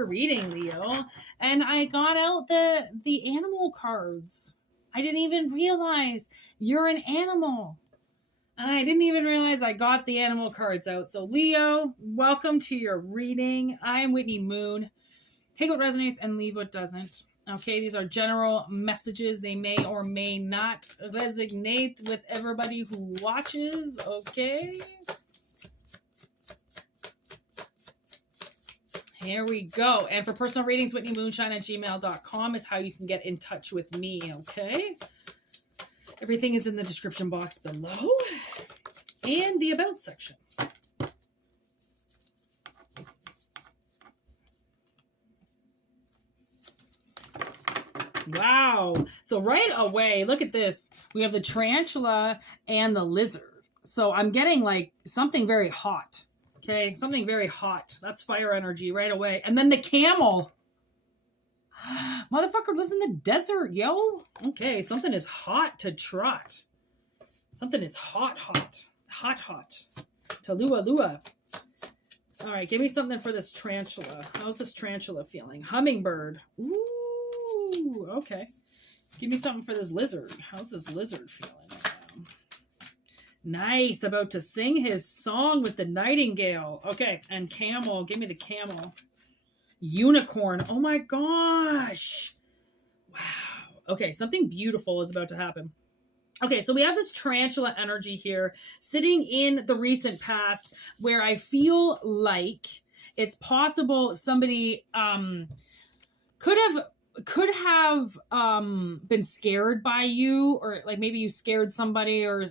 your reading, Leo, and I got out the animal cards. I didn't even realize you're an animal. And I didn't even realize I got the animal cards out. So Leo, welcome to your reading. I'm Whitney Moon. Take what resonates and leave what doesn't. Okay, these are general messages. They may or may not resonate with everybody who watches. Okay. Here we go. And for personal readings, whitneymoonshine@gmail.com is how you can get in touch with me. Okay. Everything is in the description box below and the about section. Wow. So right away, look at this. We have the tarantula and the lizard. So I'm getting like something very hot. Okay. Something very hot. That's fire energy right away. And then the camel. Motherfucker lives in the desert, yo. Okay, something is hot to trot. Something is hot. Talua. All right, give me something for this tarantula. How's this tarantula feeling? Hummingbird. Ooh, okay. Give me something for this lizard. How's this lizard feeling right now? Nice, about to sing his song with the nightingale. Okay, and camel. Give me the camel. Unicorn. Oh my gosh. Wow. Okay, something beautiful is about to happen. Okay, so we have this tarantula energy here sitting in the recent past where I feel like it's possible somebody could have been scared by you, or like maybe you scared somebody, or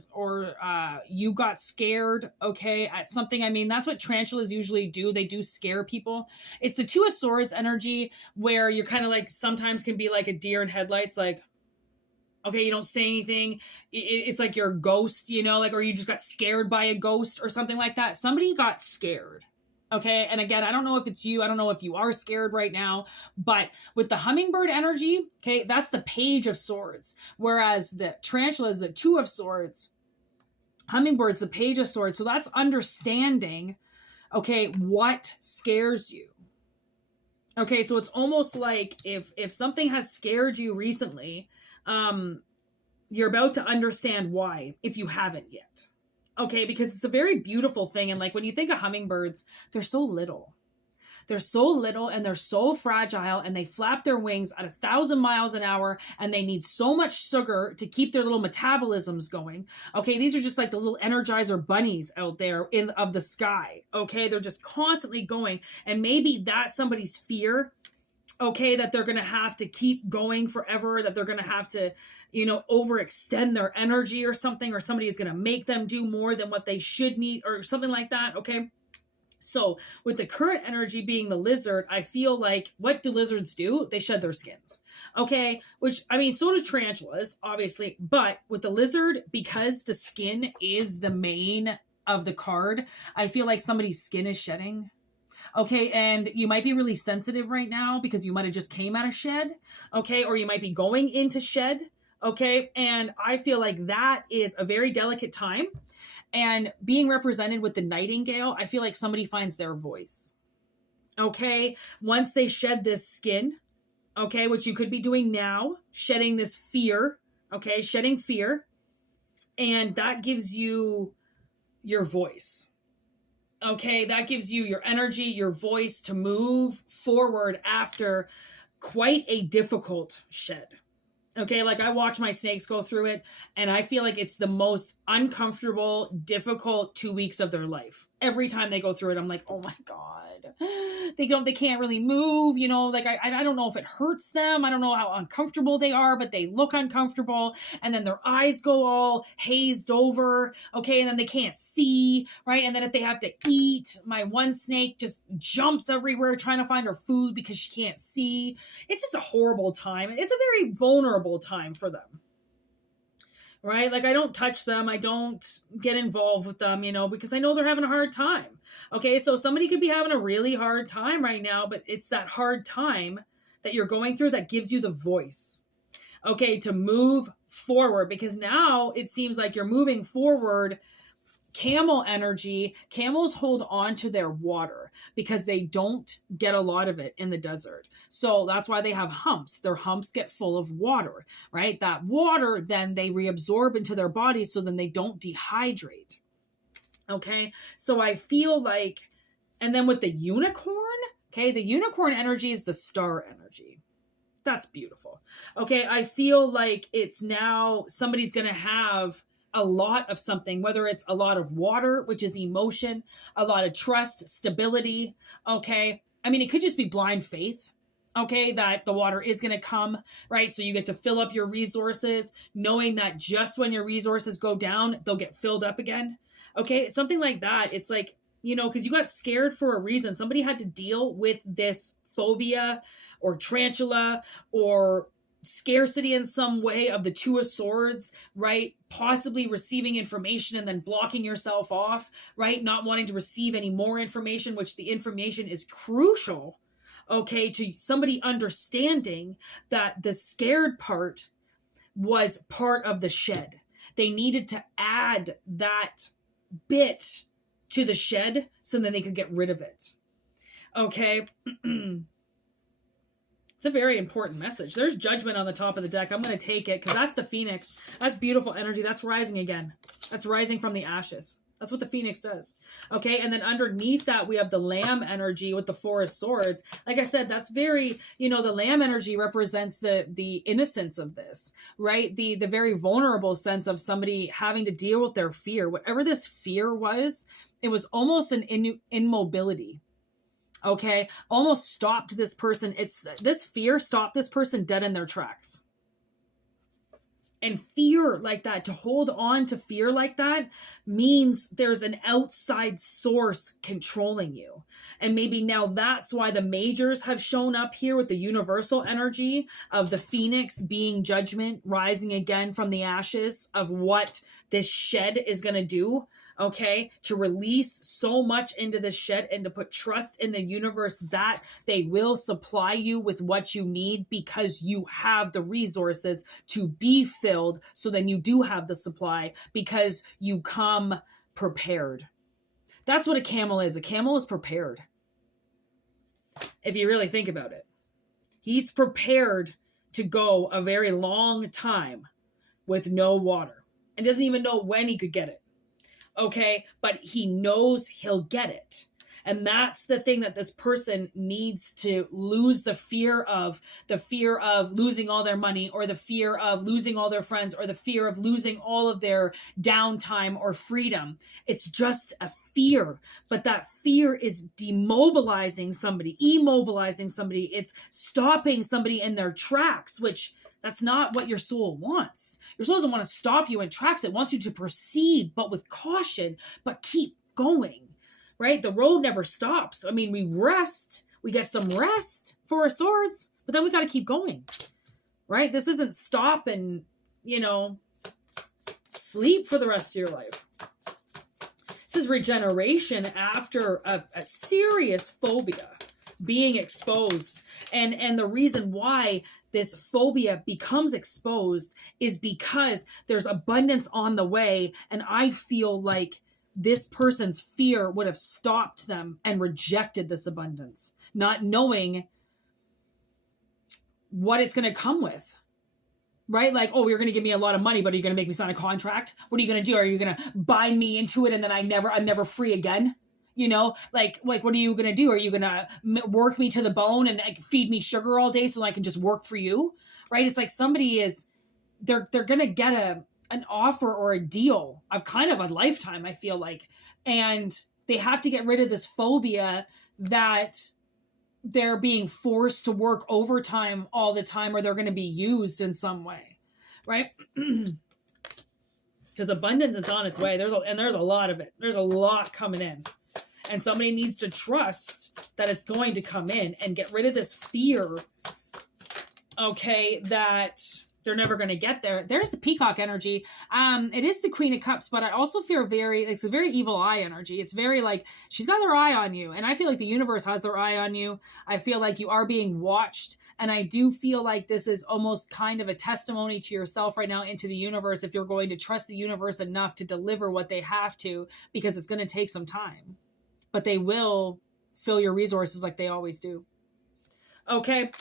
you got scared, okay, at something. I mean, that's what tarantulas usually do. They do scare people. It's the Two of Swords energy where you're kind of like, sometimes can be like a deer in headlights, like, okay, you don't say anything. It's like you're a ghost, you know, like, or you just got scared by a ghost or something like that. Somebody got scared. Okay. And again, I don't know if it's you. I don't know if you are scared right now, but with the hummingbird energy, okay, that's the Page of Swords. Whereas the tarantula is the Two of Swords. Hummingbird's the Page of Swords. So that's understanding, okay, what scares you. Okay. So it's almost like if something has scared you recently, you're about to understand why, if you haven't yet. Okay, because it's a very beautiful thing. And like when you think of hummingbirds, they're so little. They're so little and they're so fragile, and they flap their wings at 1,000 miles an hour, and they need so much sugar to keep their little metabolisms going. Okay, these are just like the little Energizer bunnies out there of the sky. Okay, they're just constantly going. And maybe that's somebody's fear. Okay, that they're going to have to keep going forever, that they're going to have to, you know, overextend their energy or something, or somebody is going to make them do more than what they should need or something like that. Okay. So with the current energy being the lizard, I feel like, what do lizards do? They shed their skins. Okay. Which, I mean, so do tarantulas, obviously, but with the lizard, because the skin is the main of the card, I feel like somebody's skin is shedding. Okay, and you might be really sensitive right now because you might have just came out of shed, okay, or you might be going into shed, okay, and I feel like that is a very delicate time, and being represented with the nightingale, I feel like somebody finds their voice, okay, once they shed this skin, okay, which you could be doing now, shedding this fear, okay, shedding fear, and that gives you your voice. Okay, that gives you your energy, your voice to move forward after quite a difficult shed. Okay, like I watch my snakes go through it, and I feel like it's the most uncomfortable, difficult 2 weeks of their life. Every time they go through it, I'm like, oh my God, they can't really move, you know, like I don't know if it hurts them. I don't know how uncomfortable they are, but they look uncomfortable, and then their eyes go all hazed over. Okay. And then they can't see, right? And then if they have to eat, my one snake just jumps everywhere trying to find her food because she can't see. It's just a horrible time. It's a very vulnerable time for them. Right? Like I don't touch them. I don't get involved with them, you know, because I know they're having a hard time. Okay. So somebody could be having a really hard time right now, but it's that hard time that you're going through that gives you the voice. Okay. To move forward, because now it seems like you're moving forward, camel energy, camels hold on to their water because they don't get a lot of it in the desert. So that's why they have humps. Their humps get full of water, right? That water, then they reabsorb into their bodies, so then they don't dehydrate. Okay. So I feel like, and then with the unicorn, okay, the unicorn energy is the star energy. That's beautiful. Okay. I feel like it's now somebody's going to have a lot of something, whether it's a lot of water, which is emotion, a lot of trust, stability. Okay. I mean, it could just be blind faith. Okay. That the water is going to come, right? So you get to fill up your resources, knowing that just when your resources go down, they'll get filled up again. Okay. Something like that. It's like, you know, because you got scared for a reason. Somebody had to deal with this phobia or tarantula or scarcity in some way of the Two of Swords, right? Possibly receiving information and then blocking yourself off, right? Not wanting to receive any more information, which the information is crucial, okay, to somebody understanding that the scared part was part of the shed. They needed to add that bit to the shed so then they could get rid of it. Okay. It's a very important message. There's judgment on the top of the deck. I'm going to take it because that's the phoenix. That's beautiful energy. That's rising again. That's rising from the ashes. That's what the phoenix does. Okay. And then underneath that, we have the lamb energy with the Four of Swords. Like I said, that's very, you know, the lamb energy represents the innocence of this, right? The very vulnerable sense of somebody having to deal with their fear. Whatever this fear was, it was almost an immobility. Okay. Almost stopped this person. This fear stopped this person dead in their tracks. And fear like that, to hold on to fear like that, means there's an outside source controlling you. And maybe now that's why the majors have shown up here with the universal energy of the phoenix being judgment, rising again from the ashes of what this shed is going to do. Okay. To release so much into the shed and to put trust in the universe that they will supply you with what you need because you have the resources to be filled. So then you do have the supply because you come prepared. That's what a camel is. A camel is prepared. If you really think about it, he's prepared to go a very long time with no water and doesn't even know when he could get it. Okay. But he knows he'll get it. And that's the thing that this person needs to lose, the fear of losing all their money, or the fear of losing all their friends, or the fear of losing all of their downtime or freedom. It's just a fear, but that fear is demobilizing somebody, immobilizing somebody. It's stopping somebody in their tracks, which that's not what your soul wants. Your soul doesn't want to stop you in tracks. It wants you to proceed, but with caution, but keep going. Right? The road never stops. I mean, we rest, we get some rest, Four of Swords, but then we got to keep going, right? This isn't stop and, you know, sleep for the rest of your life. This is regeneration after a serious phobia being exposed. And the reason why this phobia becomes exposed is because there's abundance on the way. And I feel like this person's fear would have stopped them and rejected this abundance, not knowing what it's going to come with, right? Like, oh, you're going to give me a lot of money, but are you going to make me sign a contract? What are you going to do? Are you going to bind me into it and then I'm never free again? You know, like what are you going to do? Are you going to work me to the bone and feed me sugar all day so I can just work for you? Right? It's like somebody is, they're going to get an offer or a deal of kind of a lifetime, I feel like. And they have to get rid of this phobia that they're being forced to work overtime all the time, or they're going to be used in some way, right? Because abundance is on its way. There's a lot of it. There's a lot coming in. And somebody needs to trust that it's going to come in and get rid of this fear, okay, that they're never going to get there. There's the peacock energy. It is the Queen of Cups, but I also feel it's a very evil eye energy. It's very like she's got their eye on you. And I feel like the universe has their eye on you. I feel like you are being watched. And I do feel like this is almost kind of a testimony to yourself right now, into the universe, if you're going to trust the universe enough to deliver what they have to, because it's going to take some time. But they will fill your resources like they always do. Okay.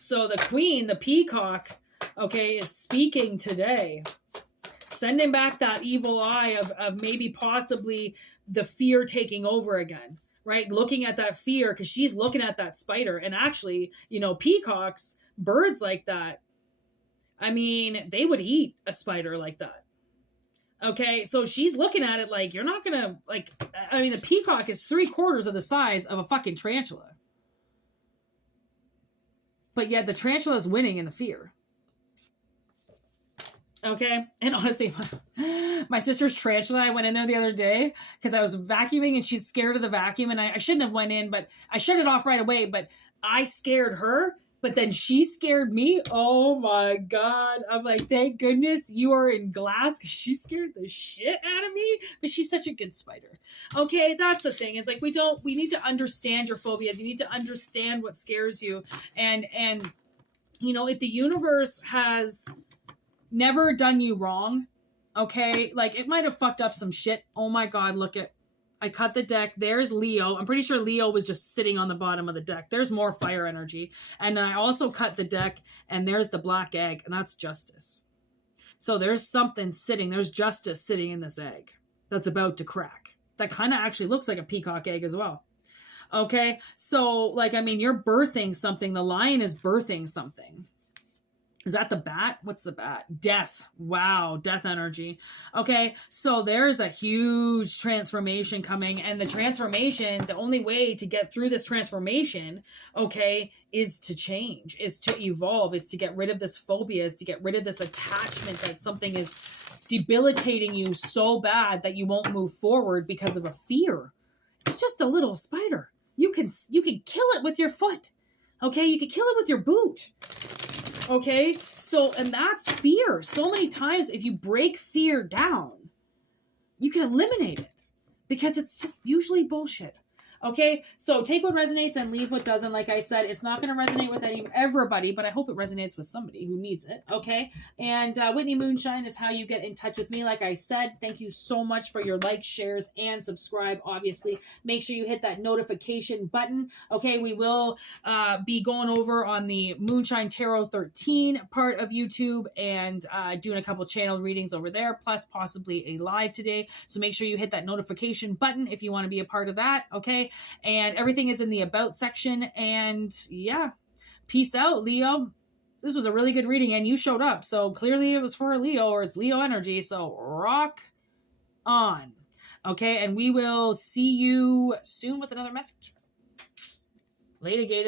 So the queen, the peacock, okay, is speaking today. Sending back that evil eye of maybe possibly the fear taking over again, right? Looking at that fear, because she's looking at that spider. And actually, you know, peacocks, birds like that, I mean, they would eat a spider like that. Okay, so she's looking at it like, you're not going to, like, I mean, the peacock is 3/4 of the size of a fucking tarantula. But yet the tarantula is winning in the fear. Okay. And honestly, my sister's tarantula, I went in there the other day because I was vacuuming and she's scared of the vacuum. And I shouldn't have went in, but I shut it off right away. But I scared her, but then she scared me. Oh my God. I'm like, thank goodness you are in glass, because she scared the shit out of me. But she's such a good spider. Okay, that's the thing. Is like, we need to understand your phobias. You need to understand what scares you. And you know, if the universe has never done you wrong, okay, like it might have fucked up some shit. Oh my God, look at, I cut the deck. There's Leo. I'm pretty sure Leo was just sitting on the bottom of the deck. There's more fire energy. And then I also cut the deck, and there's the black egg, and that's justice. So there's something sitting. There's justice sitting in this egg that's about to crack. That kind of actually looks like a peacock egg as well. Okay. So like, I mean, you're birthing something. The lion is birthing something. Is that the bat? What's the bat? Death. Wow. Death energy. Okay. So there's a huge transformation coming, and the transformation, the only way to get through this transformation, okay, is to change, is to evolve, is to get rid of this phobia, is to get rid of this attachment that something is debilitating you so bad that you won't move forward because of a fear. It's just a little spider. You can kill it with your foot. Okay. You can kill it with your boot. Okay, so, and that's fear. So many times, if you break fear down, you can eliminate it, because it's just usually bullshit. Okay, so take what resonates and leave what doesn't. Like I said, it's not going to resonate with everybody, but I hope it resonates with somebody who needs it. Okay, and Whitney Moonshine is how you get in touch with me. Like I said, thank you so much for your likes, shares, and subscribe. Obviously, make sure you hit that notification button. Okay, we will be going over on the Moonshine Tarot 13 part of YouTube, and doing a couple channel readings over there, plus possibly a live today. So make sure you hit that notification button if you want to be a part of that. Okay. And everything is in the about section. And yeah, peace out, Leo. This was a really good reading, and you showed up. So clearly it was for a Leo, or it's Leo energy. So rock on. Okay. And we will see you soon with another message. Later, Gators.